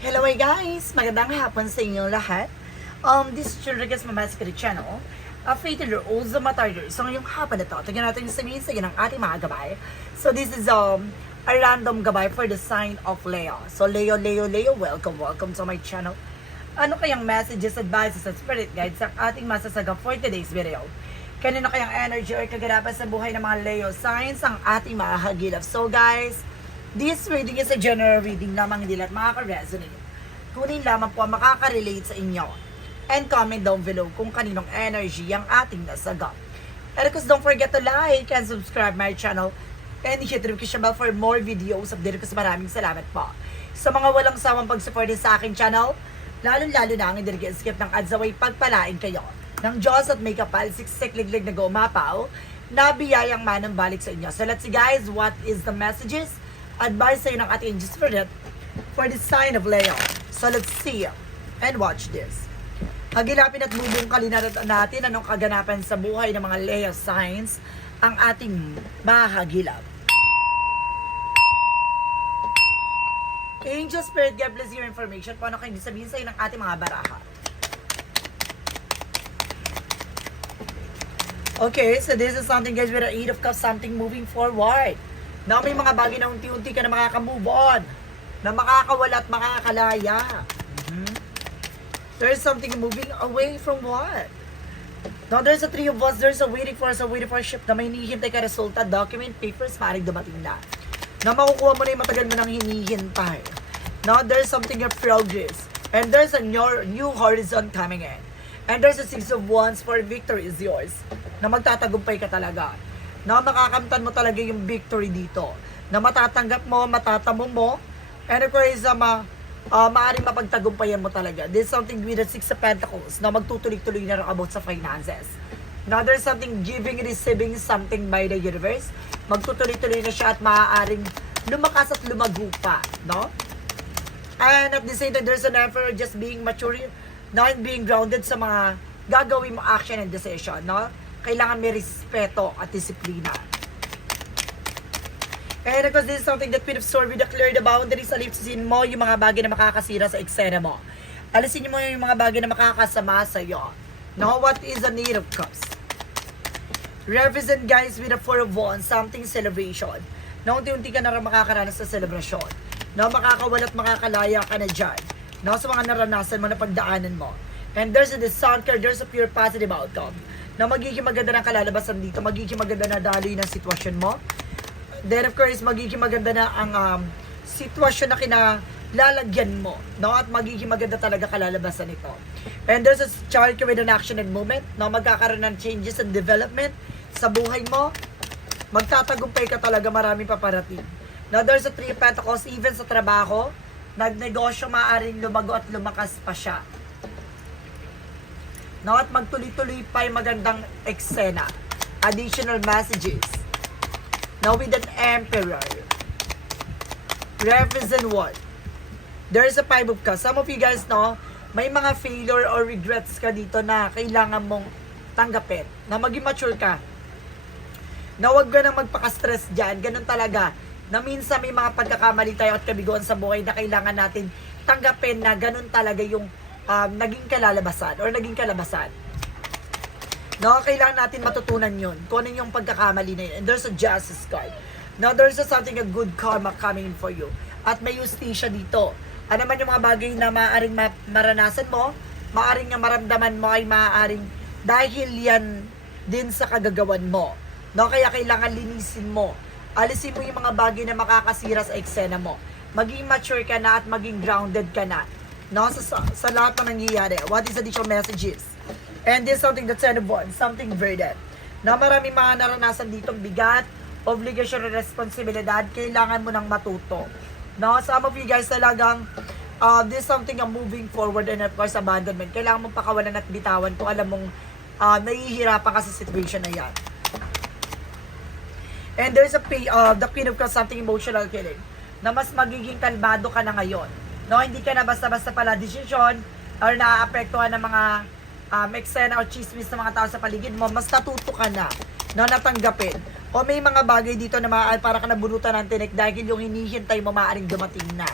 Hello hey guys! Magandang hapon sa inyong lahat. Um, this is Children's Mamaskari Channel. A fatal or also matarder. So ngayong hapon na to, tingnan natin sa ng ating mga gabay. So this is um, a random gabay for the sign of Leo. So Leo, Leo, Leo, welcome, welcome to my channel. Ano kayang messages, advices, at spirit guides ang ating masasaga for today's video? Kanino kayang energy or kaganapan sa buhay ng mga Leo signs ang ating mahagilap? So guys, this reading is a general reading lamang hindi lahat makaka-resonate. Kunin lamang po ang makaka-relate sa inyo. And comment down below kung kaninong energy ang ating nasagap. And of course, don't forget to like and subscribe my channel and hit the notification bell for more videos. Update ko sa maraming salamat po. Sa mga walang sawang pag-support din sa aking channel, lalong-lalo na ang hindi skip ng ads away pagpalain kayo ng Diyos at may kapal, siksik liglig na gumapaw, na biyayang manang balik sa inyo. So let's see guys, what is the messages? Advice sa'yo ng ating angels for that, for the sign of Leo. So let's see and watch this. Hagilapin at bubungkalin natin natin anong kaganapan sa buhay ng mga Leo signs ang ating mahagilap. Angel Spirit, God bless your information. Paano kayo sabihin sa'yo ng ating mga baraha? Okay, so this is something guys with the eight of cups, something moving forward. Na may mga bagay na unti-unti ka na makaka-move on. Na makakawala at makakalaya. Mhm. There's something moving away from what? Now, there's a three of us, there's a waiting for us, a waiting for a ship na may hinihintay ka resulta, document, papers, maaaring dumating na. Na makukuha mo na yung matagal mo nang hinihintay. Now, there's something of progress. And there's a new, new horizon coming in. And there's a six of wands for victory is yours. Na magtatagumpay ka talaga. Na makakamtan mo talaga yung victory dito. Na matatanggap mo, matatamo mo. And of course, uh, ma, uh, maaaring mapagtagumpayan mo talaga. There's something with the Six of Pentacles na magtutuloy-tuloy na rin about sa finances. Now, there's something giving, receiving something by the universe. Magtutuloy-tuloy na siya at maaaring lumakas at lumago pa, no? And at the same time, there's an effort just being mature, not being grounded sa mga gagawin mo action and decision, no? Kailangan may respeto at disiplina. And because this is something that Queen of Swords will declare the boundaries, alisin mo yung mga bagay na makakasira sa eksena mo. Alisin mo yung mga bagay na makakasama sa iyo. No, what is the need of cups? Represent guys with a four of wands, something celebration. Na unti-unti ka na rin makakaranas sa celebration. Na makakawala at makakalaya ka na dyan. Na sa mga naranasan mo na pagdaanan mo. And there's a sun card, there's a pure positive outcome. Na magiging maganda ng kalalabasan dito, magiging maganda na daloy ng sitwasyon mo. Then of course, magiging maganda na ang um, sitwasyon na kinalalagyan mo. No? At magiging maganda talaga kalalabasan nito. And there's a chart with an action and movement. No? Magkakaroon ng changes and development sa buhay mo. Magtatagumpay ka talaga marami paparating. Now there's a three pentacles even sa trabaho. Nagnegosyo maaring lumago at lumakas pa siya. No? At magtuloy-tuloy pa yung magandang eksena. Additional messages. Now with an emperor. Represent what? There's a five of cups. Some of you guys know, may mga failure or regrets ka dito na kailangan mong tanggapin. Na maging mature ka. Na huwag ka nang magpaka-stress dyan. Ganun talaga. Na minsan may mga pagkakamali tayo at kabiguan sa buhay na kailangan natin tanggapin na ganun talaga yung um, naging kalalabasan or naging kalabasan. No, kailangan natin matutunan yun. Kung ano yung pagkakamali na yun. And there's a justice card. Now, there's a something, a good karma coming for you. At may justisya dito. Ano man yung mga bagay na maaaring ma- maranasan mo, maaaring nga maramdaman mo ay maaaring dahil yan din sa kagagawan mo. No, kaya kailangan linisin mo. Alisin mo yung mga bagay na makakasira sa eksena mo. Maging mature ka na at maging grounded ka na. No, sa, sa, sa lahat na nangyayari. What is additional messages? And this is something that's of one, something verdant. Na maraming mga naranasan dito bigat, obligation at responsibilidad, kailangan mo nang matuto. No, some of you guys talagang uh, this is something ang moving forward and of course abandonment. Kailangan mong pakawalan at bitawan kung alam mong uh, nahihirapan ka sa situation na yan. And there's a uh, the Queen of Cups, something emotional killing. Na mas magiging kalmado ka na ngayon. No, hindi ka na basta-basta pala desisyon or naaapektuhan ng mga um, eksena o chismis ng mga tao sa paligid mo, mas natuto ka na na natanggapin. O may mga bagay dito na maa- para ka nabunutan ng tinik dahil yung hinihintay mo maaaring dumating na.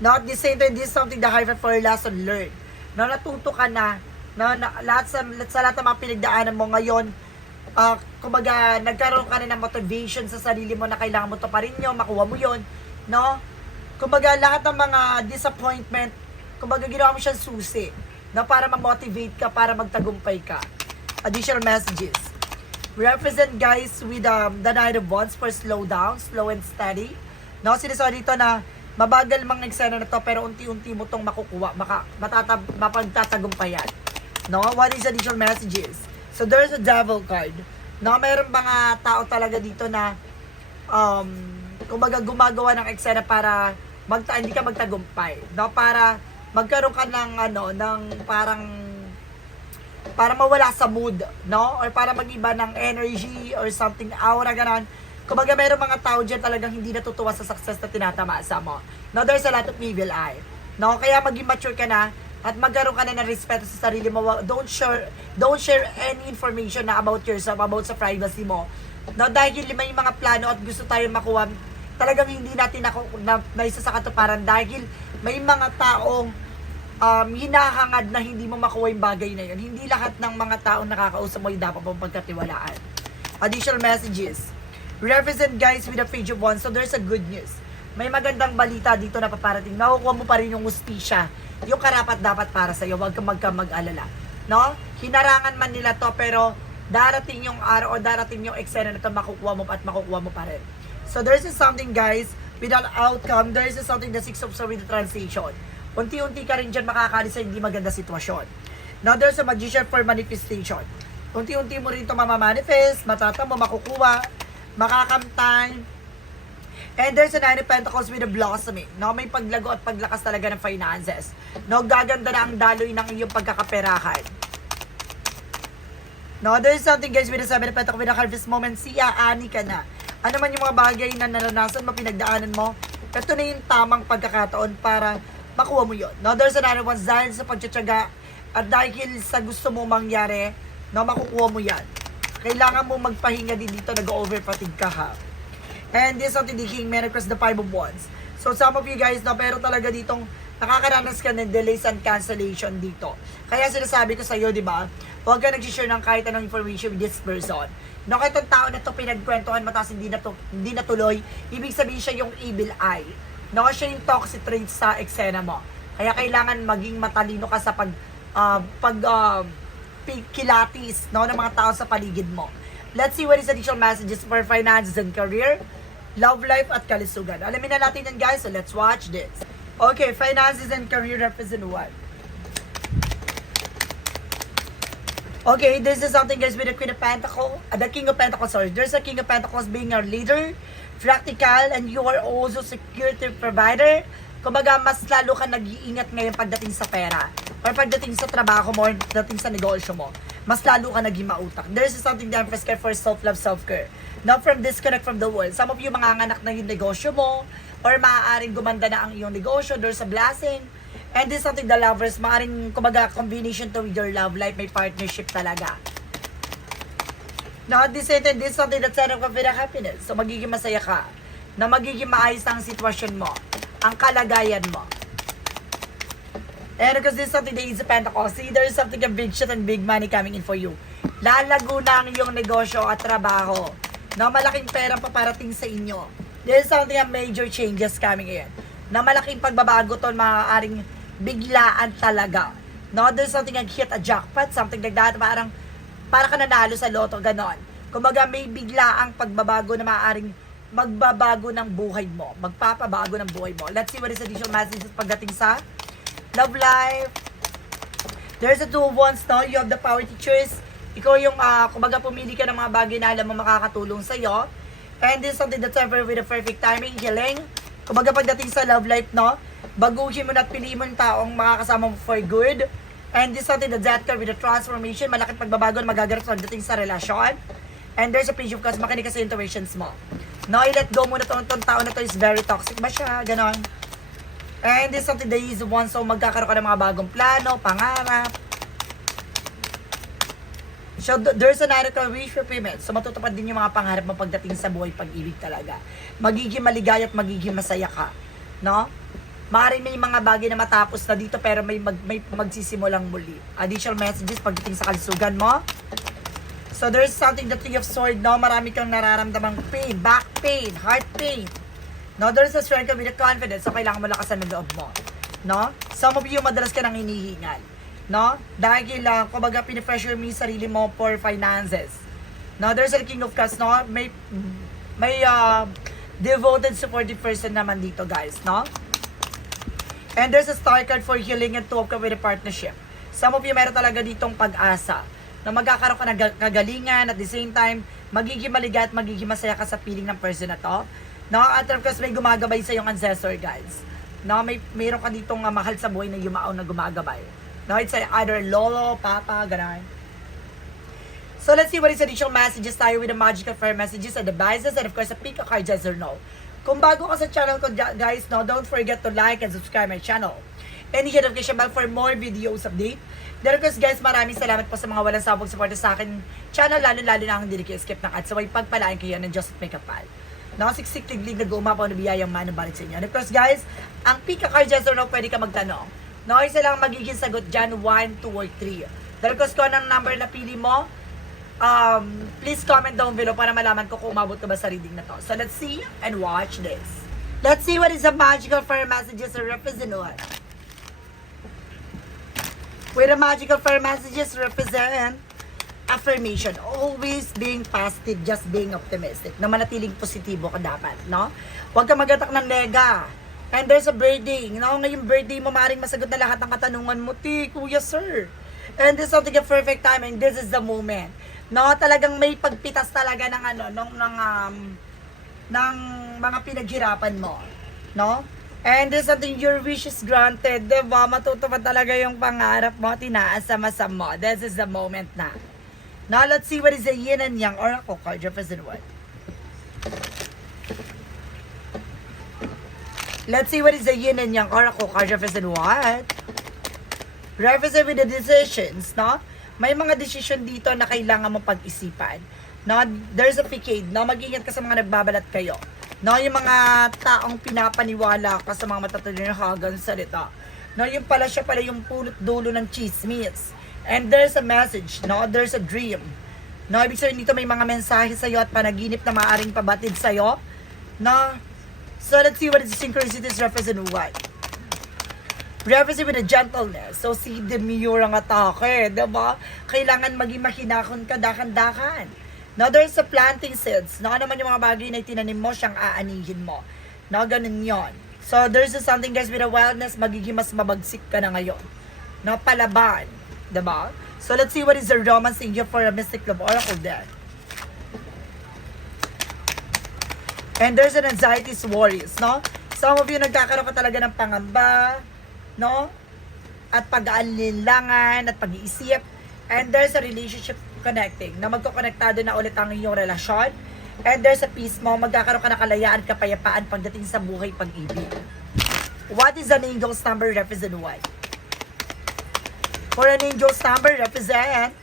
Not the same time, this is something the hyphen for lesson learned. No, natuto ka na, no, na lahat sa, sa lahat ng mga pinagdaanan mo ngayon, ah, kumbaga, nagkaroon ka na ng motivation sa sarili mo na kailangan mo to pa rin yun, makuha mo yun, no? Kumbaga, lahat ng mga disappointment, kumbaga, ginawa mo siyang susi, na para ma-motivate ka, para magtagumpay ka. Additional messages. Represent guys with um, the Nine of Wands for slow down, slow and steady. No, sinasabi dito na mabagal mang eksena na to pero unti-unti mo tong makukuha, maka, matatab, mapagtatagumpayan. No, what is additional messages? So there's a devil card. No, mayroon mga tao talaga dito na um, kumbaga gumagawa ng eksena para magta hindi ka magtagumpay. No, para magkaroon ka ng ano, ng parang para mawala sa mood, no? Or para mag-iba ng energy or something, aura, ganon. Kumbaga, meron mga tao dyan talagang hindi natutuwa sa success na tinatamasa mo. No, there's a lot of evil eye. No, kaya maging mature ka na at magkaroon ka na ng respeto sa sarili mo. Don't share, don't share any information na about yourself, about sa privacy mo. No, dahil may mga plano at gusto tayong makuha, talagang hindi natin na, na, na isa sa katuparan dahil may mga taong um, hinahangad na hindi mo makuha yung bagay na yun. Hindi lahat ng mga taong nakakausap mo yung dapat mong pagkatiwalaan. Additional messages. Represent guys with a page of one. So there's a good news. May magandang balita dito na paparating. Nakukuha mo pa rin yung ustisya. Yung karapat dapat para sa'yo. Huwag kang magka mag-alala. No? Hinarangan man nila to pero darating yung araw o darating yung eksena na to makukuha mo at makukuha mo pa rin. So there's is something guys with an outcome. There is something the six Swords with the translation unti-unti ka rin dyan makakalis sa hindi maganda sitwasyon. Now, there's a magician for manifestation. Unti-unti mo rin ito mamamanifest, matatamo, makukuha, makakamtan. And there's a nine of pentacles with a blossoming. No, may paglago at paglakas talaga ng finances. No, gaganda na ang daloy ng iyong pagkakaperahan. No, there's something guys with a seven of pentacles with a harvest moment. Siya, ani ka na. Ano man yung mga bagay na naranasan mo, pinagdaanan mo, ito na yung tamang pagkakataon para makuha mo yun. No, there's another one dahil sa pagtsatsaga at dahil sa gusto mo mangyari, no, makukuha mo yan. Kailangan mo magpahinga din dito, nag-over fatigue ka ha. And this is something the King Man across the Five of Wands. So some of you guys, no, pero talaga ditong nakakaranas ka ng delays and cancellation dito. Kaya sinasabi ko sa iyo, di ba, huwag ka nag-share ng kahit anong information with this person. No, kahit ang tao na to pinagkwentuhan mo tapos hindi, na to, hindi natuloy, ibig sabihin siya yung evil eye. No, siya yung toxic traits sa eksena mo. Kaya kailangan maging matalino ka sa pag uh, pag uh, pi- kilatis no ng mga tao sa paligid mo. Let's see what is additional messages for finances and career, love life at kalusugan. Alamin na natin yan guys, so let's watch this. Okay, finances and career represent what? Okay, this is something guys with the Queen of Pentacles, uh, the King of Pentacles, sorry. There's a King of Pentacles being our leader, practical, and you are also security provider. Kumbaga, mas lalo ka nag-iingat ngayon pagdating sa pera or pagdating sa trabaho mo or pagdating sa negosyo mo. Mas lalo ka naging mautak. There's something that care for self-love, self-care. Not from disconnect from the world. Some of you manganganak na yung negosyo mo or maaaring gumanda na ang iyong negosyo. There's a blessing. And this is something the lovers, maaaring kumbaga combination to your love life, may partnership talaga. Now, this is this is something that's set up ka happiness. So, magiging masaya ka. Na magiging maayos ang sitwasyon mo. Ang kalagayan mo. And because this is something that is a Pentecost, see, there is something a big shit and big money coming in for you. Lalago na ang iyong negosyo at trabaho. Na malaking pera paparating sa inyo. There is something a major changes coming in. Na malaking pagbabago to maaaring biglaan talaga. No, there's something like hit a jackpot, something like that, parang para ka nanalo sa loto, ganon. Kumbaga may biglaang pagbabago na maaaring magbabago ng buhay mo, magpapabago ng buhay mo. Let's see what is additional messages pagdating sa love life. There's a two of wands, no? You have the power choose. Ikaw yung, ah, kumbaga pumili ka ng mga bagay na alam mo makakatulong sa'yo. And this is something that's ever with a perfect timing, healing. Kumbaga pagdating sa love life, no? Baguhin mo na at piliin mo yung taong makakasama mo for good. And this is something the death card with a transformation. Malaking pagbabago na magaganap pagdating sa relasyon. And there's a page of cards, makinig ka sa intuitions mo. No, i-let go muna itong, itong tao na to is very toxic ba siya? Ganon. And this is something that is one, so magkakaroon ka ng mga bagong plano, pangarap. So, th- there's an article wish fulfillment. So, matutupad din yung mga pangarap mo pagdating sa buhay pag-ibig talaga. Magiging maligaya at magiging masaya ka. No? Maaaring may mga bagay na matapos na dito pero may, mag, may magsisimulang muli. Additional messages pagdating sa kalusugan mo. So there's something, the Three of Sword, no? Marami kang nararamdamang pain, back pain, heart pain. No, there's a strength with the confidence. So kailangan mo lakasan ng loob mo. No? Some of you, madalas ka nang hinihingal. No? Dahil lang, kumbaga, pinipressure mo yung sarili mo for finances. No, there's a King of Cups, no? May, may, uh, devoted, supportive person naman dito, guys, no? And there's a star card for healing and two of a partnership. Some of you meron talaga ditong pag-asa na magkakaroon ka ng ga- kagalingan at the same time, magiging maligat, magiging masaya ka sa feeling ng person na to. No, at of course, may gumagabay sa iyong ancestor, guys. No, may mayroon ka ditong uh, mahal sa buhay na yumao na gumagabay. No, it's either lolo, papa, ganun. So let's see what is additional messages tayo with the magical fire messages and advices and of course a pick a card yes or no. Kung bago ka sa channel ko guys, no, don't forget to like and subscribe my channel. And hit notification bell for more videos update. Then of guys, maraming salamat po sa mga walang sabog suporta sa akin channel, lalo-lalo na ang hindi skip ng ads. So may pagpalaan kayo ng Just Make a Pal. Nakasiksik tiglig nag-umapaw na biyayang manubalik sa inyo. And of course guys, ang pick a card yes or no, pwede ka magtanong. No, isa lang magiging sagot dyan, 1, 2, or 3. Then of course kung anong number na pili mo, um, please comment down below para malaman ko kung umabot ka ba sa reading na to. So let's see and watch this. Let's see what is the magical fire messages represent. With the magical fire messages represent affirmation. Always being positive, just being optimistic. Na manatiling positibo ka dapat, no? Huwag ka magatak ng nega. And there's a birthday. You know, ngayong birthday mo, maaaring masagot na lahat ng katanungan mo. Ti, kuya, sir. And this is a perfect timing. This is the moment. No, talagang may pagpitas talaga ng ano, ng, ng, um, ng mga pinaghirapan mo. No? And this is something your wish is granted. Diba? Matutupad talaga yung pangarap mo. Tinaasama-sama mo. This is the moment na. Now, let's see what is the yin and yang oracle card represent what. Let's see what is the yin and yang oracle card represent what. Represent with the decisions, no? May mga decision dito na kailangan mo pag-isipan. No, there's a facade, no? Mag-ingat ka sa mga nagbabalat kayo. No, yung mga taong pinapaniwala ka sa mga matatalinahagan salita. No, yung pala siya pala yung pulot dulo ng chismis. And there's a message, no? There's a dream. No, ibig sabihin dito may mga mensahe sa iyo at panaginip na maaring pabatid sa iyo. No? So let's see what is the synchronicities represent what. Represent with a gentleness. So si demure ang atake, diba? Kailangan maging mahinahon ka dakan-dakan. Now there's a planting seeds. No, ano naman yung mga bagay na itinanim mo, siyang aanihin mo. No, ganun yon. So there's a something guys with a wildness, magiging mas mabagsik ka na ngayon. No, palaban. Diba? So let's see what is the romance in you for a mystic love oracle there. And there's an anxieties worries, no? Some of you nagkakaroon ka talaga ng pangamba, no? At pag-aalinlangan at pag-iisip. And there's a relationship connecting na magkokonektado na ulit ang inyong relasyon. And there's a peace mo, magkakaroon ka ng kalayaan, kapayapaan pagdating sa buhay pag-ibig. What is an angel's number represent what? For an angel's number represent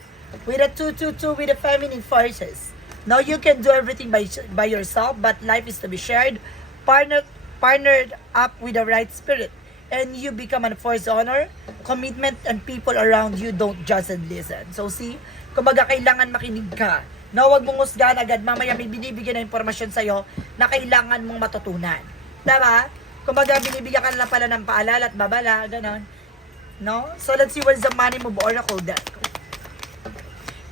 with a 222 with the feminine forces. Now you can do everything by by yourself, but life is to be shared, partnered partnered up with the right spirit, and you become a force honor, commitment, and people around you don't just listen. So see, kumbaga kailangan makinig ka. Na huwag mong husgahan agad, mamaya may binibigyan na impormasyon sa'yo na kailangan mong matutunan. Diba? Kumbaga binibigyan ka na pala ng paalala at babala, ganon. No? So let's see what is the money move oracle deck.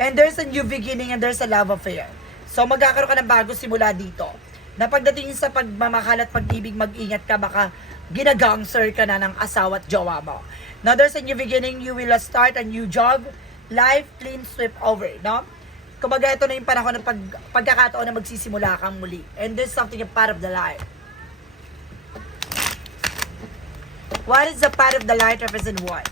And there's a new beginning and there's a love affair. So magkakaroon ka ng bago simula dito. Na pagdating sa pagmamahal at pag-ibig, mag-ingat ka, baka ginagangster ka na ng asawa at jowa mo. Now there's a new beginning, you will start a new job, life clean sweep over, no? Kumbaga ito na yung panahon ng pag, pagkakataon na magsisimula kang muli. And there's something a part of the life. What is the part of the light represent what?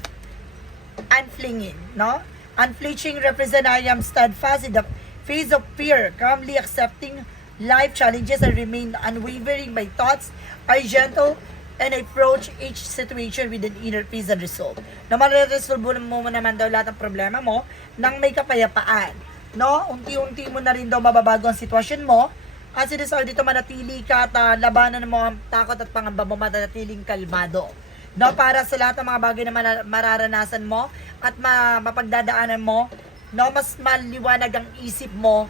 Unflinging, no? Unflinching represent I am steadfast in the face of fear, calmly accepting life challenges and remain unwavering. My thoughts are gentle and I approach each situation with an inner peace and resolve. Na mariresolve mo naman daw lahat ng problema mo nang may kapayapaan. No? Unti-unti mo na rin daw mababago ang sitwasyon mo At sinasabi dito manatili ka at ah, labanan mo ang takot at pangamba mo manatiling kalmado. No, para sa lahat ng mga bagay na mararanasan mo at ma- mapagdadaanan mo, no, mas maliwanag ang isip mo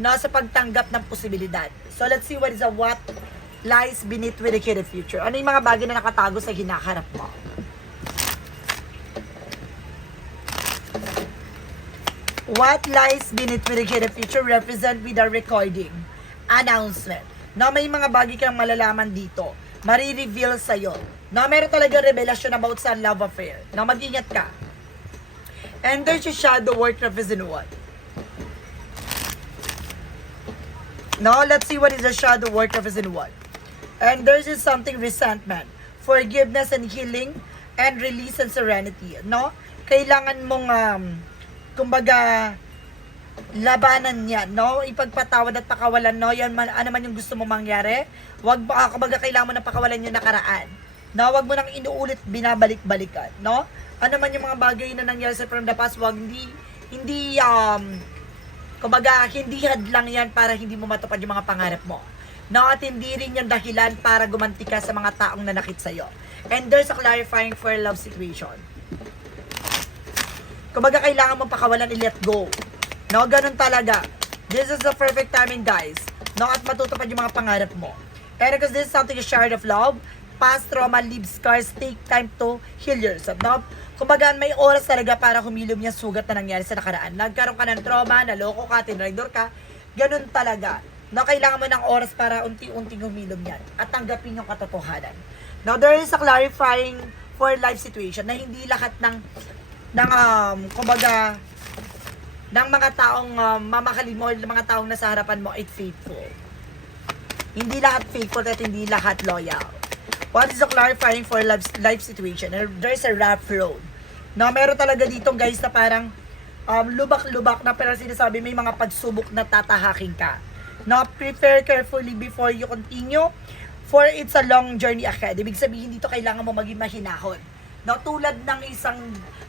no, sa pagtanggap ng posibilidad. So let's see what is a what lies beneath with the future. Ano yung mga bagay na nakatago sa hinaharap mo? What lies beneath with the future represent with a recording announcement. No, may mga bagay kang malalaman dito. Marireveal sa'yo. No, meron talaga revelasyon about sa love affair. No, mag-ingat ka. There's a shadow work represent what? Now, let's see what is the shadow work represent what. And there's just something resentment, forgiveness and healing, and release and serenity. No? Kailangan mong, um, kumbaga, labanan yan, no? Ipagpatawad at pakawalan, no? Yan man, ano man yung gusto mo mangyari. Wag ba, kumbaga, kailangan mo na pakawalan yung nakaraan. No? Wag mo nang inuulit, binabalik-balikan, no? Ano man yung mga bagay na nangyari sa from the past, wag hindi, hindi, um, kumbaga, hindi hadlang yan para hindi mo matupad yung mga pangarap mo. No, at hindi rin yan dahilan para gumanti ka sa mga taong nanakit sa'yo. And there's a clarifying for love situation. Kumbaga, kailangan mo pakawalan i-let go. No, ganun talaga. This is the perfect timing, guys. No, at matutupad yung mga pangarap mo. And because this is something a shard of love, past trauma leaves scars, take time to heal yourself. No? Kumbaga, may oras talaga para humilom yung sugat na nangyari sa nakaraan. Nagkaroon ka ng trauma, naloko ka, tinraidor ka. Ganun talaga. No, kailangan mo ng oras para unti-unting humilom yan at tanggapin yung katotohanan. Now, there is a clarifying for life situation na hindi lahat ng ng um, kumbaga ng mga taong um, mamahalin mo, mga taong nasa harapan mo ay faithful. Hindi lahat faithful at hindi lahat loyal. What is the clarifying for life, life situation? There- There's a rough road. No, meron talaga dito guys na parang um, lubak-lubak na pero sinasabi may mga pagsubok na tatahakin ka. No, prepare carefully before you continue for it's a long journey ahead. Ibig sabihin dito kailangan mo maging mahinahon. No, tulad ng isang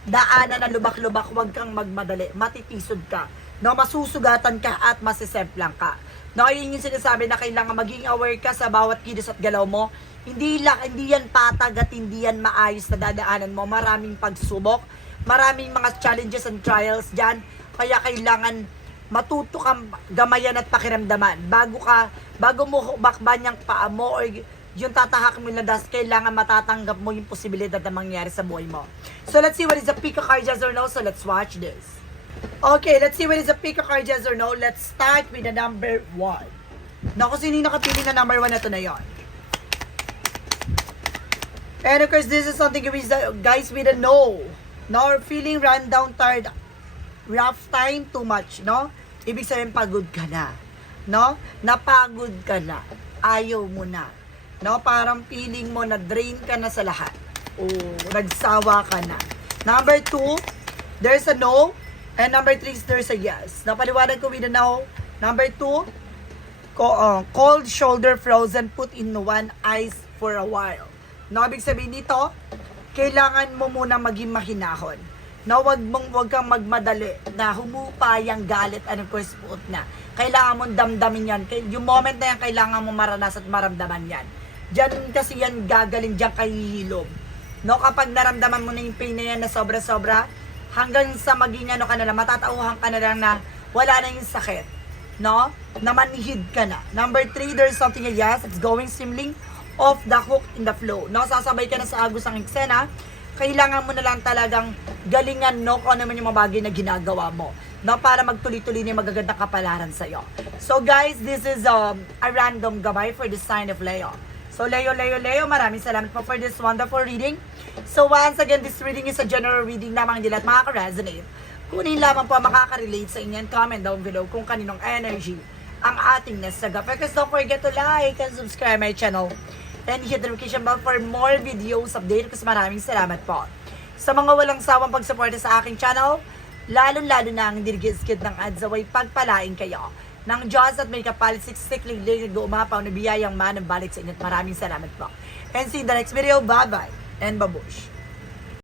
daanan na lubak-lubak, huwag kang magmadali. Matitisod ka. No, masusugatan ka at masisemplang ka. No, yun yung sinasabi na kailangan maging aware ka sa bawat kilos at galaw mo. Hindi lang, hindi yan patag at hindi yan maayos na dadaanan mo. Maraming pagsubok, maraming mga challenges and trials dyan. Kaya kailangan matuto kang gamayan at pakiramdaman bago ka bago mo bakban yung paa mo or yung tatahak mo na das, kailangan matatanggap mo yung posibilidad na mangyari sa buhay mo. So let's see what is the pick of cards or no. So let's watch this. Okay, let's see what is the pick of cards yes or no. Let's start with the number one. Naku, sino yung nakapili na number one na ito na yon? And of course, this is something the guys with a no. No, or feeling run down, tired, rough time, too much, no? Ibig sabihin, pagod ka na. No? Napagod ka na. Ayaw mo na. No? Parang feeling mo na drain ka na sa lahat. O nagsawa ka na. Number two, there's a no. And number three, there's a yes. Napaliwanag ko with a no. Number two, ko, uh, cold shoulder frozen, put in one ice for a while. No, ibig sabihin dito, kailangan mo muna maging mahinahon. No, wag mong wag kang magmadali na humupa yung galit and of course puot na. Kailangan mong damdamin yan. Yung moment na yan, kailangan mo maranas at maramdaman yan. Diyan kasi yan gagaling, diyan kahihilom. No, kapag naramdaman mo na yung pain na yan na sobra-sobra, hanggang sa maging ano ka na lang, matatauhan ka na lang na wala na yung sakit. No? Na manhid ka na. Number three, there's something a yes, it's going swimming off the hook in the flow. No? Sasabay ka na sa agos ng eksena, kailangan mo na lang talagang galingan no kung ano man yung mga bagay na ginagawa mo no para magtuloy-tuloy na magagandang kapalaran sa iyo. So guys, this is um, a random gabay for the sign of Leo. So Leo, Leo, Leo, maraming salamat po for this wonderful reading. So once again, this reading is a general reading lamang hindi lahat makaka-resonate. Kunin lamang po makaka-relate sa inyo and comment down below kung kaninong energy ang ating nasaga. Because don't forget to like and subscribe my channel and hit the notification bell for more videos update kasi maraming salamat po. Sa mga walang sawang pagsuporta sa aking channel, lalong-lalo na ang dirigis-kid ng adzaway pagpalain kayo ng Diyos at may kapalit siksik-lig umapaw na biyayang manang sa inyo. at Maraming salamat po. And see you in the next video. Bye-bye and babush.